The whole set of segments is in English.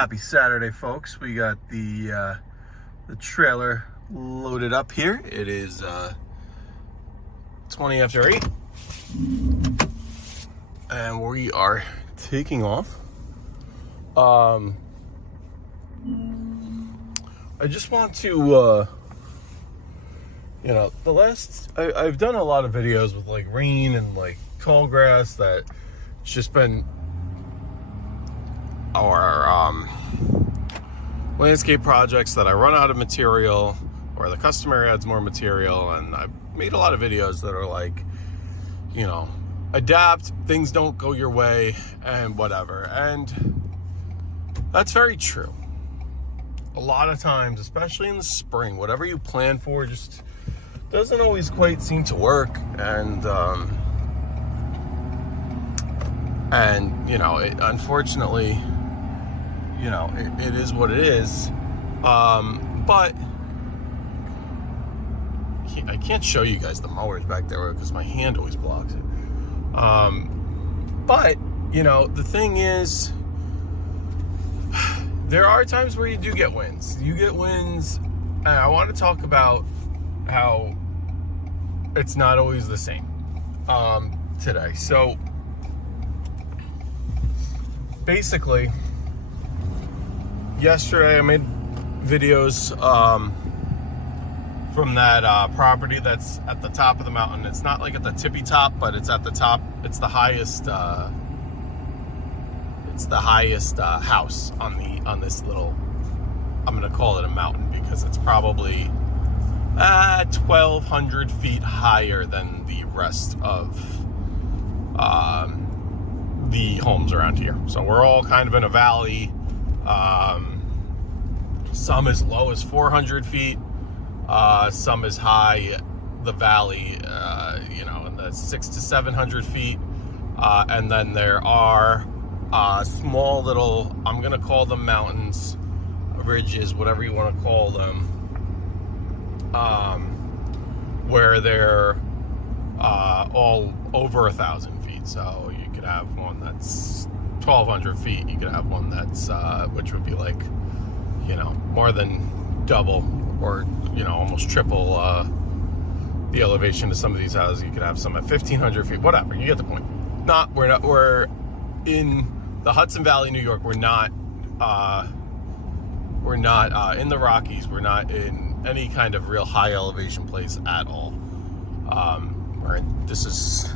Happy Saturday, folks. We got the trailer loaded up here. It is 20 after 8. And we are taking off. I just want to, I've done a lot of videos with like rain and like tall grass that it's just been our landscape projects that I run out of material or the customer adds more material, and I've made a lot of videos that are like, adapt, things don't go your way and whatever, and that's very true. A lot of times, especially in the spring, whatever you plan for just doesn't always quite seem to work, and unfortunately, it is what it is. But I can't show you guys the mowers back there because my hand always blocks it. But the thing is, there are times where you do get wins. You get wins, and I want to talk about how it's not always the same today. So basically, yesterday I made videos from that property that's at the top of the mountain. It's not like at the tippy top, but it's at the top. It's the highest house on this little, I'm gonna call it a mountain because it's probably 1,200 feet higher than the rest of the homes around here. So we're all kind of in a valley. Some as low as 400 feet, some as high the valley, in the 600 to 700 feet, and then there are small little, I'm gonna call them mountains, ridges, whatever you want to call them, where they're all over 1,000 feet. So you could have one that's 1,200 feet. You could have one that's which would be like, more than double or almost triple the elevation of some of these houses. You could have some at 1,500 feet. Whatever, you get the point. We're in the Hudson Valley, New York. We're not in the Rockies. We're not in any kind of real high elevation place at all. This is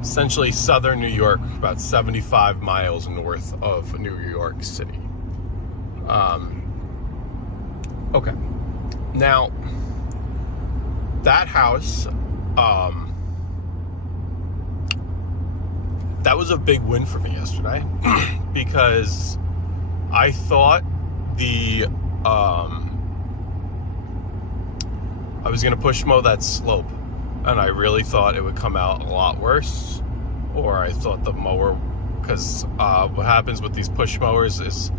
essentially southern New York, about 75 miles north of New York City. Okay. Now, that house, that was a big win for me yesterday because I thought I was going to push mow that slope, and I really thought it would come out a lot worse, or I thought the mower, because what happens with these push mowers is,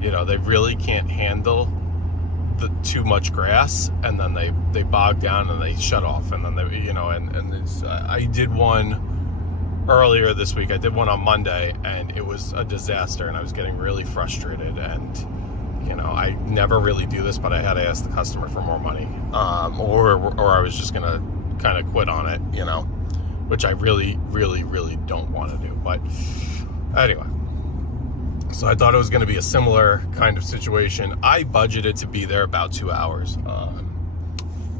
they really can't handle the too much grass, and then they bog down and they shut off, and then I did one earlier this week. I did one on Monday, and it was a disaster, and I was getting really frustrated, and I never really do this, but I had to ask the customer for more money, or I was just gonna kind of quit on it, which I really, really, really don't want to do. But anyway, so I thought it was going to be a similar kind of situation. I budgeted to be there about 2 hours.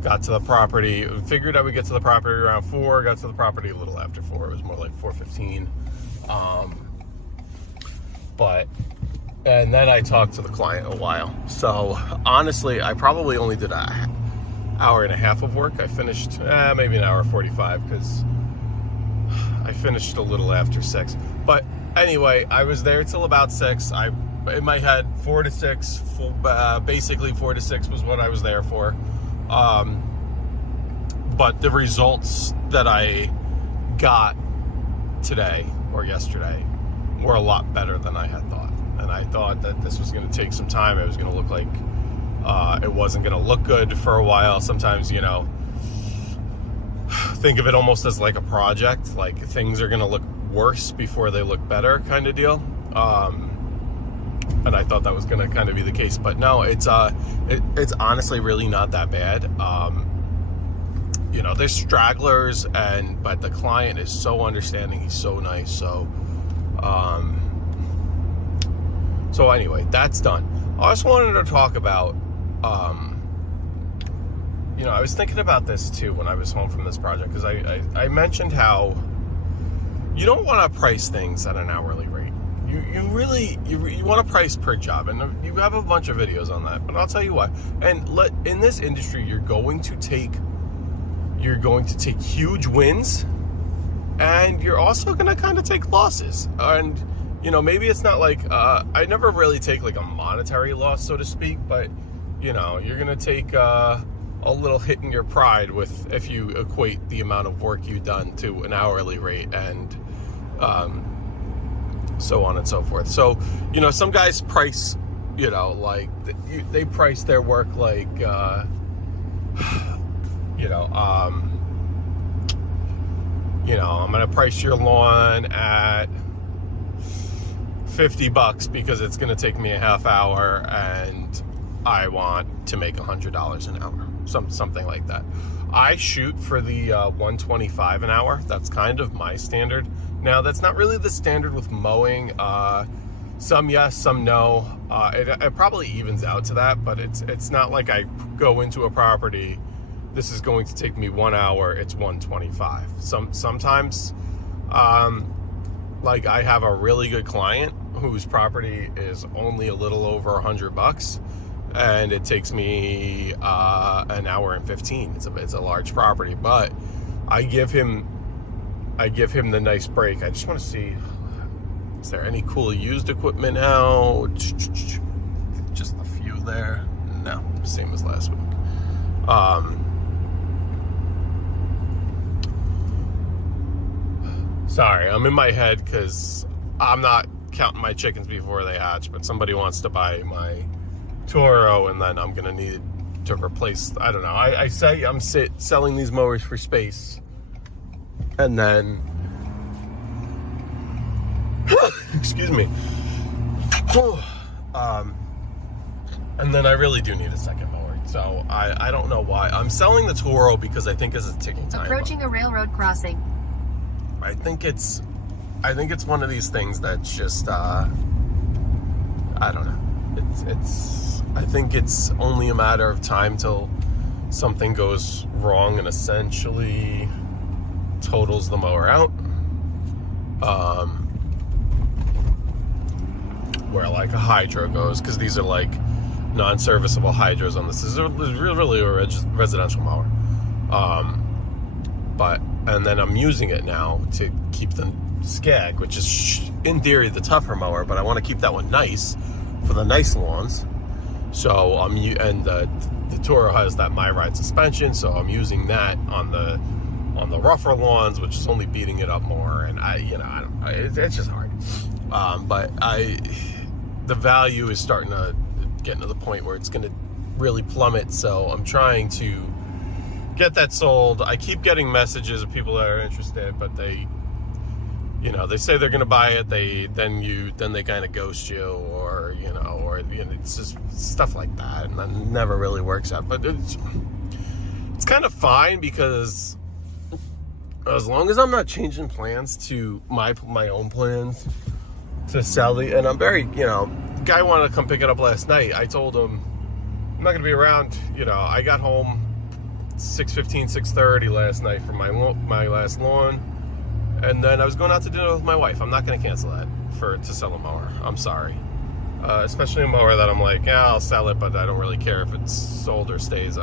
Got to the property, figured I would get to the property around 4, got to the property a little after 4. It was more like 4:15. And then I talked to the client a while. So honestly, I probably only did an hour and a half of work. I finished maybe an hour 45 because I finished a little after 6. But anyway, I was there till about 6. In my head, 4 to 6, basically 4 to 6 was what I was there for. But the results that I got today or yesterday were a lot better than I had thought. And I thought that this was going to take some time. It was going to look like it wasn't going to look good for a while. Sometimes, think of it almost as like a project, like things are going to look worse before they look better kind of deal. and I thought that was going to kind of be the case, but no, it's honestly really not that bad. You know, there's stragglers, but the client is so understanding. He's so nice. So anyway, that's done. I just wanted to talk about, you know, I was thinking about this too when I was home from this project, because I mentioned how you don't want to price things at an hourly rate. You really want to price per job, and you have a bunch of videos on that, but I'll tell you why. And in this industry, you're going to take huge wins, and you're also going to kind of take losses. And you know, maybe it's not like I never really take like a monetary loss, so to speak, but you know, you're going to take a little hit in your pride if you equate the amount of work you've done to an hourly rate, and so on and so forth. So, you know, some guys price, you know, like they price their work like, you know, I'm going to price your lawn at $50 because it's going to take me a half hour and I want to make $100 an hour, something like that. I shoot for the $125 an hour. That's kind of my standard. Now, that's not really the standard with mowing. Some yes, some no. It probably evens out to that, but it's not like I go into a property, this is going to take me 1 hour, it's $125. Sometimes, like I have a really good client whose property is only a little over $100, and it takes me an hour and 15. It's a large property, but I give him the nice break. I just want to see, is there any cool used equipment out? Just a few there. No, same as last week. Sorry, I'm in my head because I'm not counting my chickens before they hatch, but somebody wants to buy my Toro, and then I'm gonna need to replace, I don't know, I say I'm selling these mowers for space, and then excuse me, and then I really do need a second mower. So I don't know why I'm selling the Toro, because I think it's a ticking time approaching bomb. A railroad crossing. I think it's one of these things that's just I don't know. I think it's only a matter of time till something goes wrong and essentially totals the mower out. Where like a hydro goes, because these are like non-serviceable hydros on this. This is really a residential mower. And then I'm using it now to keep the Skag, which is in theory the tougher mower, but I want to keep that one nice for the nice lawns. So the Toro has that My Ride suspension, so I'm using that on the rougher lawns, which is only beating it up more. And it's just hard. But the value is starting to get to the point where it's going to really plummet. So I'm trying to get that sold. I keep getting messages of people that are interested, but they say they're going to buy it. Then they kind of ghost you, or it's just stuff like that, and that never really works out. But it's kind of fine, because as long as I'm not changing plans to my own plans to sell the, and I'm very, guy wanted to come pick it up last night. I told him I'm not going to be around. I got home 6:15, 6:30 last night from my last lawn, and then I was going out to dinner with my wife. I'm not going to cancel that to sell a mower. I'm sorry, especially a mower that I'm like, yeah, I'll sell it, but I don't really care if it's sold or stays.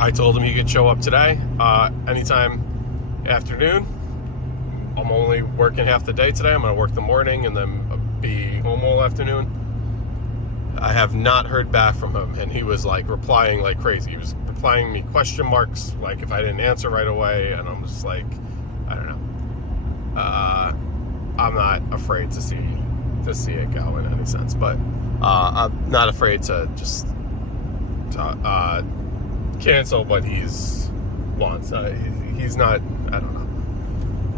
I told him he could show up today, anytime afternoon. I'm only working half the day today. I'm going to work the morning and then be home all afternoon. I have not heard back from him, and he was like replying like crazy. He was replying me question marks, like if I didn't answer right away, and I'm just like, I don't know. I'm not afraid to see it go in any sense, but I'm not afraid to just cancel what he's wants. He's not. I don't know.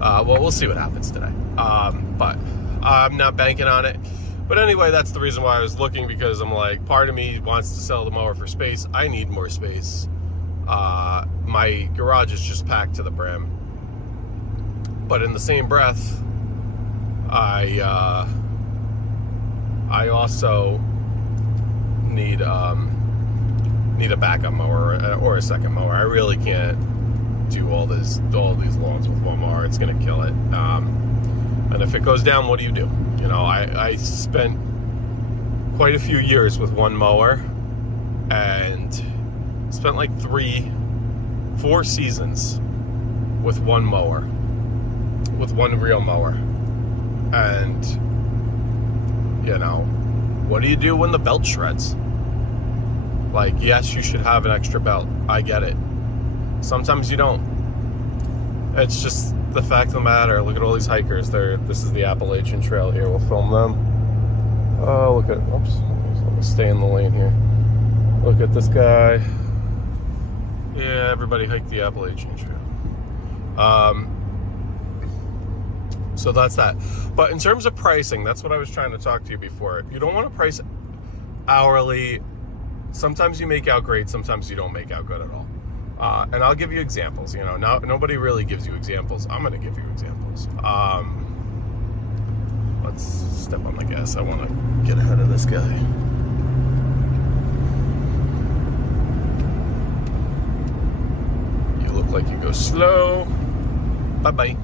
Well, we'll see what happens today. But I'm not banking on it. But anyway, that's the reason why I was looking, because I'm like, part of me wants to sell the mower for space. I need more space. My garage is just packed to the brim. But in the same breath, I also need a backup mower or a second mower. I really can't do all these lawns with one mower. It's gonna kill it. And if it goes down, what do you do? You know, I spent quite a few years with one mower, and spent like 3-4 seasons with one mower, with one real mower. And you know, what do you do when the belt shreds? Like, yes, you should have an extra belt. I get it. Sometimes you don't. It's just the fact of the matter. Look at all these hikers. This is the Appalachian Trail here. We'll film them. Oh, look at, oops. Let me stay in the lane here. Look at this guy. Yeah, everybody hiked the Appalachian Trail. So that's that. But in terms of pricing, that's what I was trying to talk to you before. You don't want to price hourly. Sometimes you make out great, sometimes you don't make out good at all. And I'll give you examples. You know, nobody really gives you examples. I'm going to give you examples. Let's step on the gas. I want to get ahead of this guy. You look like you go slow. Bye-bye.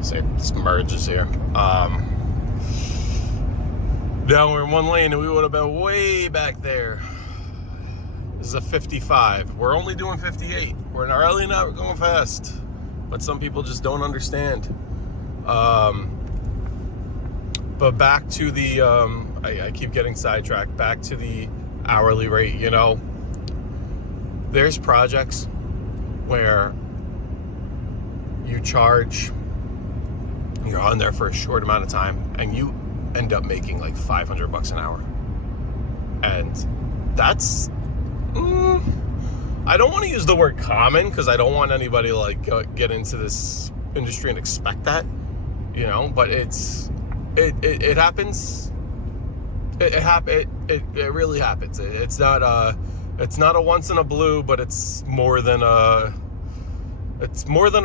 Say this merges here. Now we're in one lane and we would have been way back there. This is a 55. We're only doing 58. We're not really not we're going fast. But some people just don't understand. But back to the I keep getting sidetracked. Back to the hourly rate, you know. There's projects where you charge, you're on there for a short amount of time, and you end up making like $500 an hour. And that's, I don't want to use the word common, because I don't want anybody to like get into this industry and expect that, you know, but it happens. It really happens. It's not a once in a blue, but it's more than a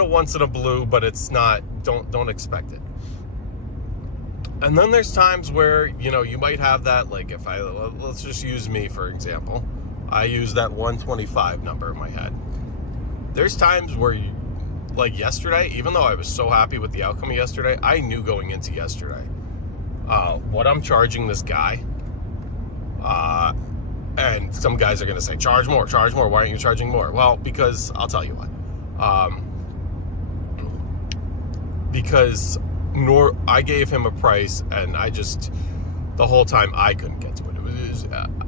once in a blue, but it's not, don't expect it. And then there's times where, you know, you might have that, like if let's just use me for example. I use that 125 number in my head. There's times where you, like yesterday, even though I was so happy with the outcome of yesterday, I knew going into yesterday, what I'm charging this guy, and some guys are going to say, charge more. Why aren't you charging more? Well, because I'll tell you what. Because I gave him a price, and the whole time I couldn't get to it.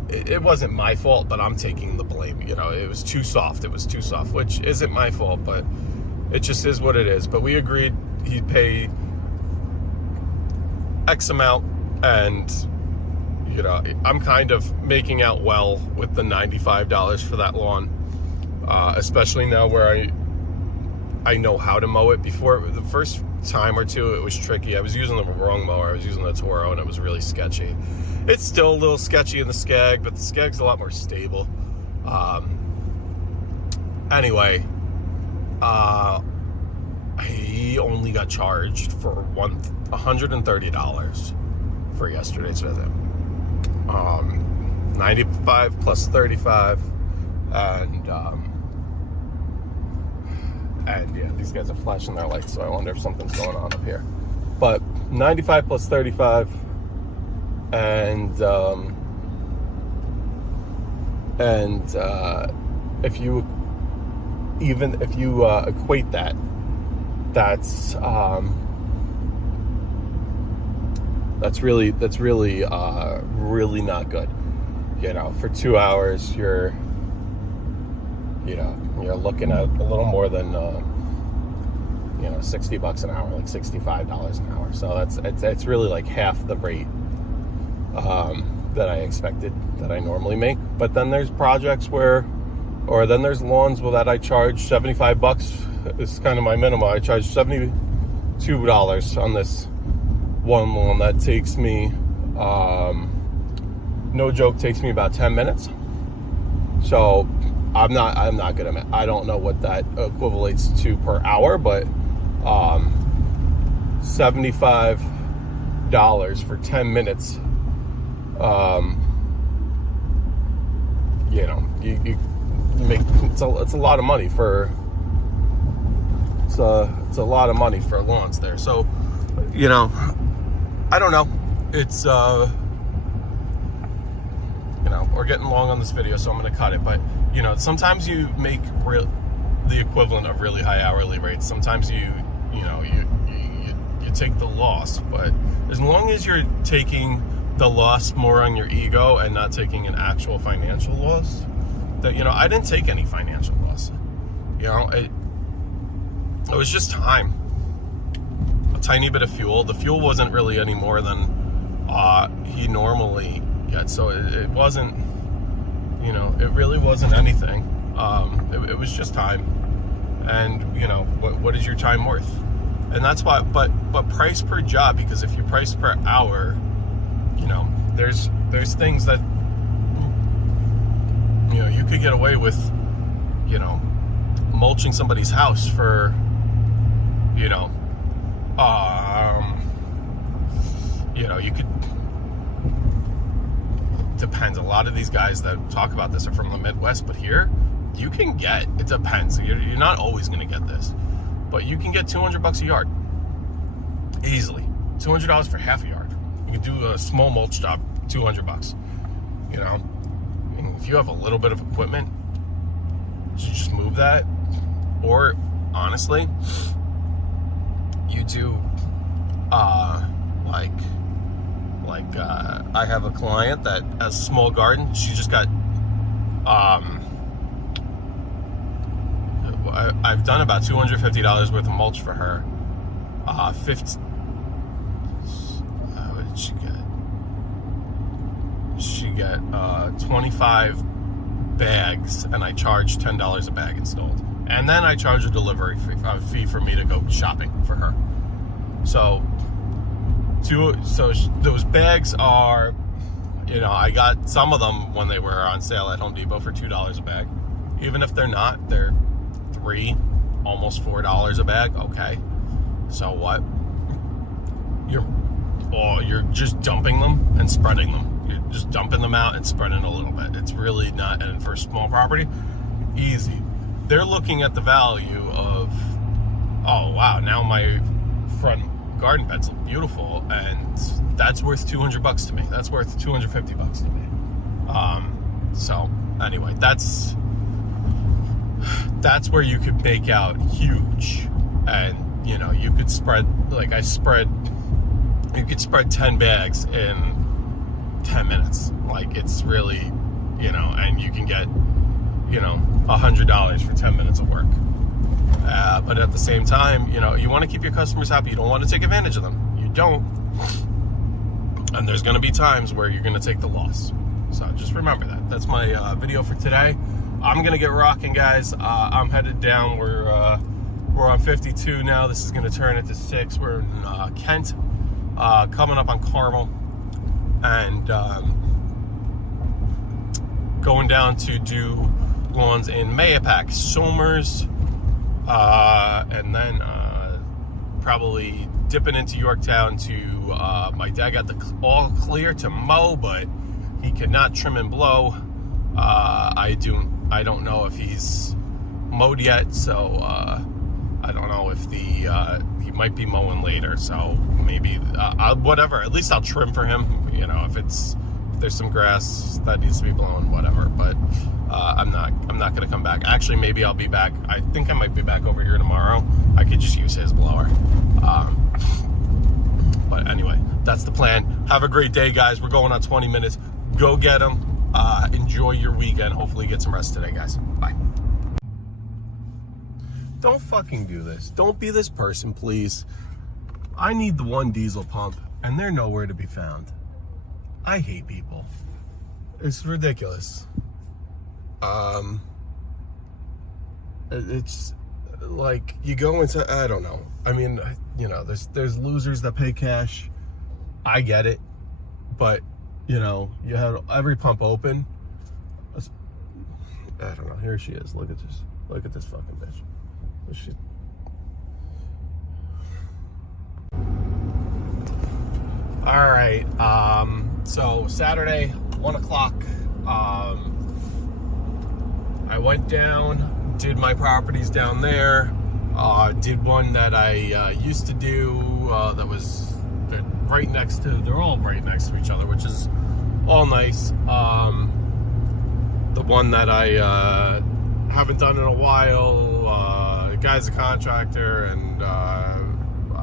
It wasn't my fault, but I'm taking the blame. You know, it was too soft, which isn't my fault, but it just is what it is. But we agreed he'd pay X amount, and you know, I'm kind of making out well with the $95 for that lawn, especially now where I know how to mow it. Before, the first time or two, it was tricky. I was using the wrong mower. I was using the Toro, and it was really sketchy. It's still a little sketchy in the Skag, but the Skag's a lot more stable. Anyway, he only got charged for $130 for yesterday's visit. 95 plus 35, and yeah, these guys are flashing their lights, so I wonder if something's going on up here. But 95 plus 35, and if you equate that, that's really not good. You know, for 2 hours, you're looking at a little more than $60 an hour, like $65 an hour. So it's really like half the rate that I expected, that I normally make. But then there's projects where Or then there's lawns that I charge $75. It's kind of my minimum. I charge $72 on this one lawn that takes me, no joke, takes me about 10 minutes. So I'm not gonna, I don't know what that equivalates to per hour, but $75 for 10 minutes. You know, you make, it's a lot of money for, it's a lot of money for lawns there. So, you know, I don't know. It's, you know, we're getting long on this video, so I'm going to cut it. But, you know, sometimes you make the equivalent of really high hourly rates. Sometimes you take the loss. But as long as you're taking the loss more on your ego and not taking an actual financial loss, that, you know, I didn't take any financial loss. You know, it was just time. A tiny bit of fuel. The fuel wasn't really any more than he normally gets, so it wasn't, you know, it really wasn't anything. It was just time. And, you know, what is your time worth? And that's why, but price per job, because if you price per hour, you know, there's things that, you know, you could get away with, you know, mulching somebody's house for, you know, you could, depends. A lot of these guys that talk about this are from the Midwest, but here you can get, it depends. You're not always going to get this, but you can get $200 a yard easily. $200 for half a yard. You can do a small mulch job, $200. You know, I mean, if you have a little bit of equipment, you just move that. Or honestly, you do I have a client that has a small garden. She just got I've done about $250 worth of mulch for her. What did she get? She got 25 bags, and I charged $10 a bag installed. And then I charge a delivery fee for me to go shopping for her. So those bags are, you know, I got some of them when they were on sale at Home Depot for $2 a bag. Even if they're not, they're $3, almost $4 a bag. Okay, so what? You're just dumping them and spreading them. You're just dumping them out and spreading a little bit. It's really not, and for a small property, easy. They're looking at the value of, oh wow, now my front garden beds look beautiful, and that's worth $200 to me. That's worth $250 to me. So anyway, that's where you could make out huge, and you know, you could spread, like you could spread 10 bags in 10 minutes. Like, it's really, you know, and you can get, you know, $100 for 10 minutes of work. But at the same time, you know, you want to keep your customers happy. You don't want to take advantage of them. You don't. And there's going to be times where you're going to take the loss. So just remember that. That's my video for today. I'm going to get rocking, guys. I'm headed down. We're on 52 now. This is going to turn into 6. We're in Kent, coming up on Carmel, and going down to do lawns in Mayapack, Somers, and then probably dipping into Yorktown to, my dad got the all clear to mow, but he could not trim and blow. I don't know if he's mowed yet, so I don't know if he might be mowing later, so maybe whatever, at least I'll trim for him, you know, if there's some grass that needs to be blown, whatever. But I'm not gonna come back. Actually, maybe I'll be back. I think I might be back over here tomorrow. I could just use his blower. But anyway, that's the plan. Have a great day, guys. We're going on 20 minutes. Go get them. Enjoy your weekend. Hopefully you get some rest today, guys. Bye. Don't fucking do this. Don't be this person, please. I need the one diesel pump, and they're nowhere to be found. I hate people. It's ridiculous. it's like you go into, I don't know. I mean, you know, there's losers that pay cash. I get it, but you know, you had every pump open. I don't know. Here she is. Look at this. Look at this fucking bitch. She. All right. So Saturday, 1 o'clock. I went down, did my properties down there. Did one that I used to do. That was right next to. They're all right next to each other, which is all nice. The one that I haven't done in a while, the guy's a contractor, and I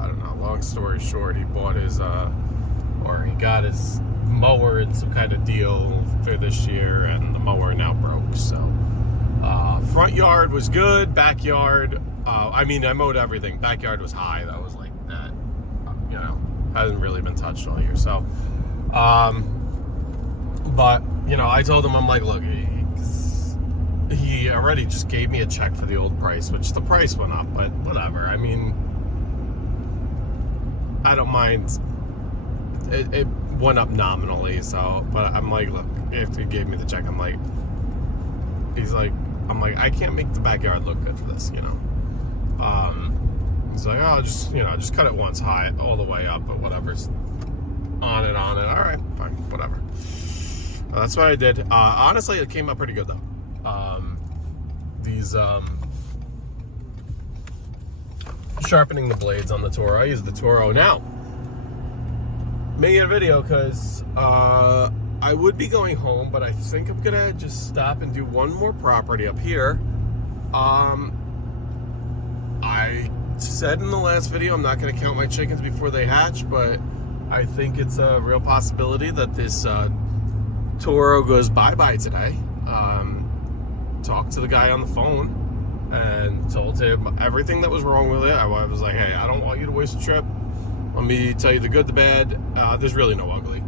don't know, long story short, he bought his, or he got his mower in some kind of deal for this year, and the mower now broke, so. Front yard was good, backyard, I mean, I mowed everything. Backyard was high, that was like that, you know, hasn't really been touched all year, so. But, you know, I told him, I'm like, look, he already just gave me a check for the old price, which the price went up, but whatever. I mean, I don't mind. It went up nominally, so, but I'm like, look, if he gave me the check, I'm like, I can't make the backyard look good for this, you know. He's like, oh, just, you know, just cut it once high, all the way up, but whatever's on it. All right, fine, whatever. That's what I did. Honestly, it came out pretty good, though. These, sharpening the blades on the Toro. I use the Toro now. Making a video because, I would be going home, but I think I'm gonna just stop and do one more property up here. I said in the last video I'm not gonna count my chickens before they hatch, but I think it's a real possibility that this, Toro goes bye-bye today. Talked to the guy on the phone and told him everything that was wrong with it. I was like, hey, I don't want you to waste a trip. Let me tell you the good, the bad. There's really no ugly.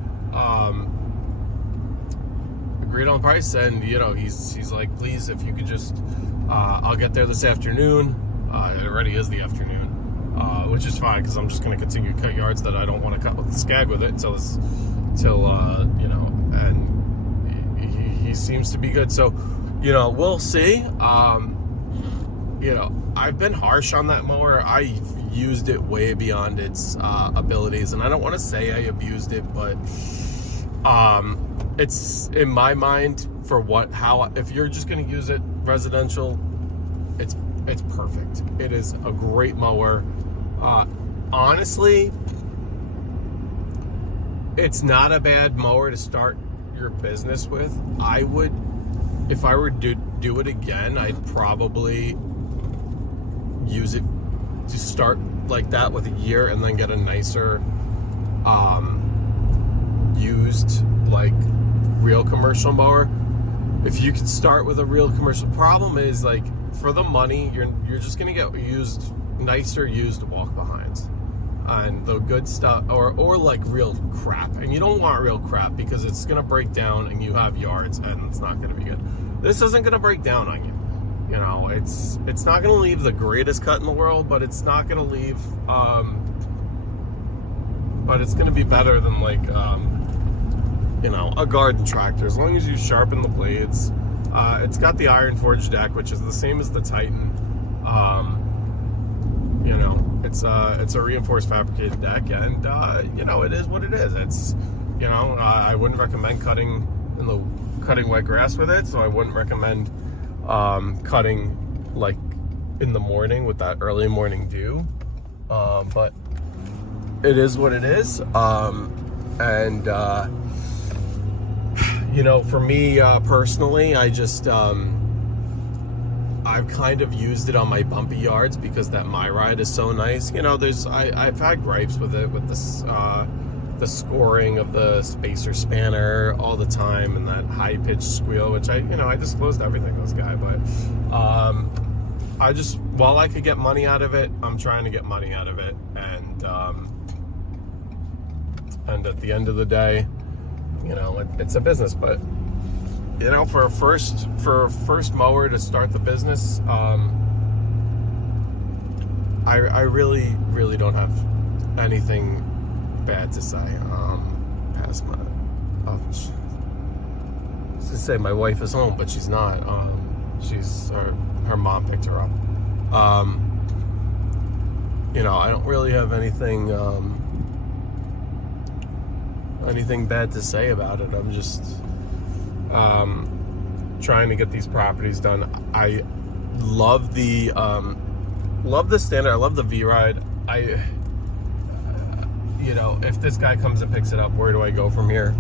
Agreed on the price, and you know, he's like, please, if you could just, I'll get there this afternoon. It already is the afternoon, which is fine because I'm just going to continue to cut yards that I don't want to cut with the scag with it until you know, and he seems to be good. So, you know, we'll see. You know, I've been harsh on that mower. I used it way beyond its abilities, and I don't want to say I abused it, but it's, in my mind, for if you're just going to use it residential, it's perfect. It is a great mower. Honestly, it's not a bad mower to start your business with. If I were to do it again, I'd probably use it to start like that with a year and then get a nicer used, like, real commercial mower. If you could start with a real commercial, problem is, like, for the money, you're just gonna get nicer used walk behinds, and the good stuff, or like real crap. And you don't want real crap because it's gonna break down and you have yards and it's not gonna be good. This isn't gonna break down on you. You know, it's not gonna leave the greatest cut in the world, but it's not gonna leave, but it's gonna be better than, like, you know, a garden tractor, as long as you sharpen the blades. It's got the iron forged deck, which is the same as the Titan. You know, it's a reinforced fabricated deck, and you know, it is what it is. It's, you know, I wouldn't recommend cutting wet grass with it, so I wouldn't recommend cutting like in the morning with that early morning dew. But it is what it is. And you know, for me personally, I just I've kind of used it on my bumpy yards because that my ride is so nice. You know, I've had gripes with it, with this the scoring of the spacer spanner all the time, and that high pitched squeal, which I disclosed everything to this guy, but I just, while I could get money out of it, I'm trying to get money out of it, and at the end of the day, you know, it's a business. But you know, for a first mower to start the business, I really, really don't have anything bad to say. Past my, I was to say my wife is home, but she's not. She's her mom picked her up. You know, I don't really have anything bad to say about it. I'm just trying to get these properties done. I love the Standard. I love the V-Ride. You know, if this guy comes and picks it up, where do I go from here?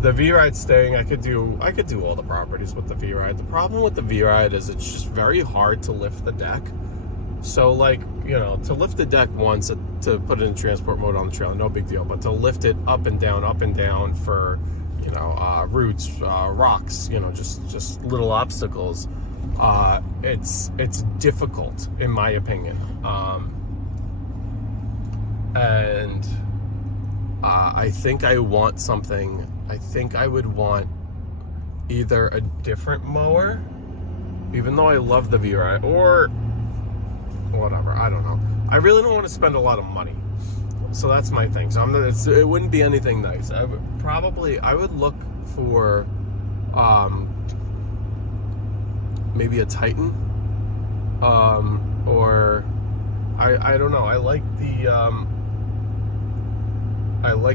The V-Ride staying, I could do all the properties with the V-Ride. The problem with the V-Ride is it's just very hard to lift the deck. So, like, you know, to lift the deck once, to put it in transport mode on the trailer, no big deal. But to lift it up and down for, you know, roots, rocks, you know, just little obstacles, it's difficult, in my opinion. And I think I want something. I think I would want either a different mower, even though I love the V-Ride, or whatever, I don't know. I really don't want to spend a lot of money, so that's my thing. So it wouldn't be anything nice. I would look for maybe a Titan, or I don't know. I like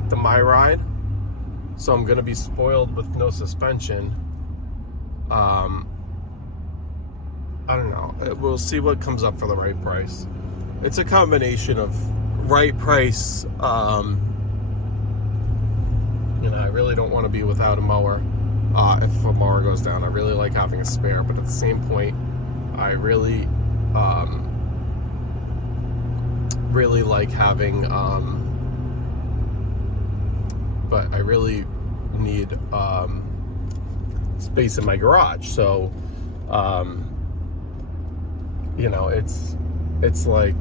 the My Ride, so I'm gonna be spoiled with no suspension. I don't know. We'll see what comes up for the right price. It's a combination of right price. You know, I really don't want to be without a mower. If a mower goes down, I really like having a spare, but at the same point, I really like having. But I really need space in my garage. So. You know, it's like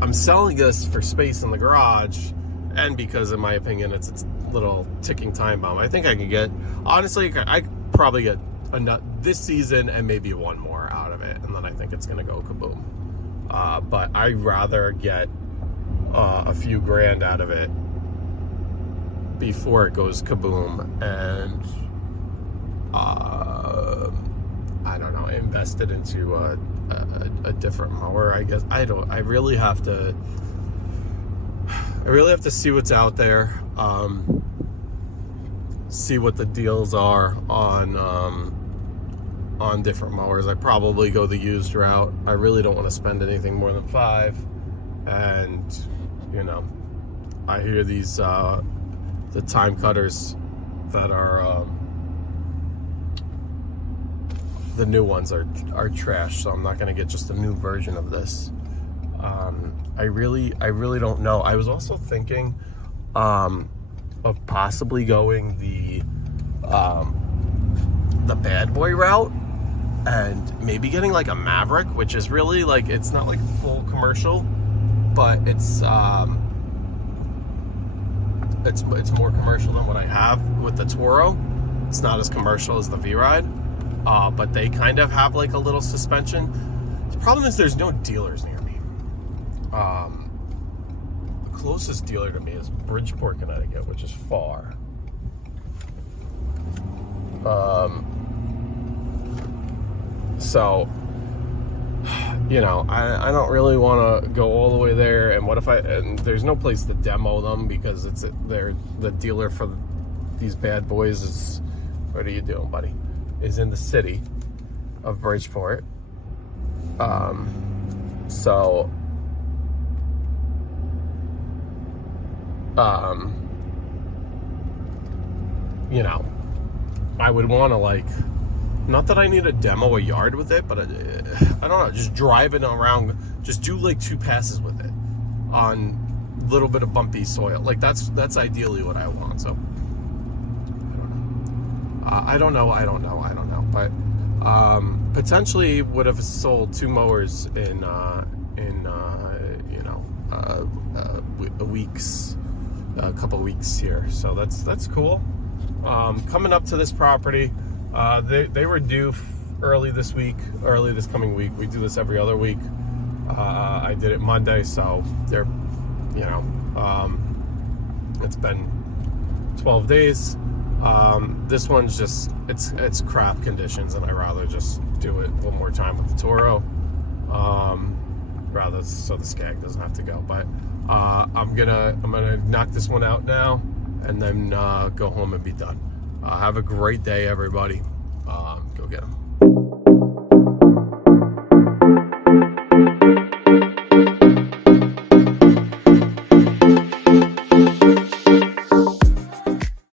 I'm selling this for space in the garage, and because in my opinion it's a little ticking time bomb. I think I can get, honestly, I could probably get this season and maybe one more out of it, and then I think it's gonna go kaboom. But I'd rather get a few grand out of it before it goes kaboom, and I don't know, invested into a different mower, I guess. I really have to see what's out there, see what the deals are on different mowers. I probably go the used route. I really don't want to spend anything more than $5. And, you know, I hear these the time cutters that are the new ones are trash, so I'm not going to get just a new version of this. I really don't know. I was also thinking of possibly going the bad boy route, and maybe getting like a Maverick, which is really like, it's not like full commercial, but it's more commercial than what I have with the Toro. It's not as commercial as the V-Ride. But they kind of have like a little suspension. The problem is there's no dealers near me. The closest dealer to me is Bridgeport, Connecticut, which is far. So, you know, I don't really want to go all the way there. And what if and there's no place to demo them, because they're the dealer for these bad boys is, what are you doing, buddy? Is in the city of Bridgeport. So you know, I would want to, like, not that I need to demo a yard with it, but I don't know, just drive it around, just do like 2 passes with it on a little bit of bumpy soil. Like that's ideally what I want. So I don't know, but potentially would have sold 2 mowers in a couple weeks here. So that's cool. Coming up to this property, they were due early this coming week. We do this every other week. I did it Monday, so they're, you know, it's been 12 days. This one's just, it's crap conditions, and I'd rather just do it one more time with the Toro, rather so the Skag doesn't have to go. But I'm gonna knock this one out now, and then go home and be done. Have a great day, everybody. Go get them.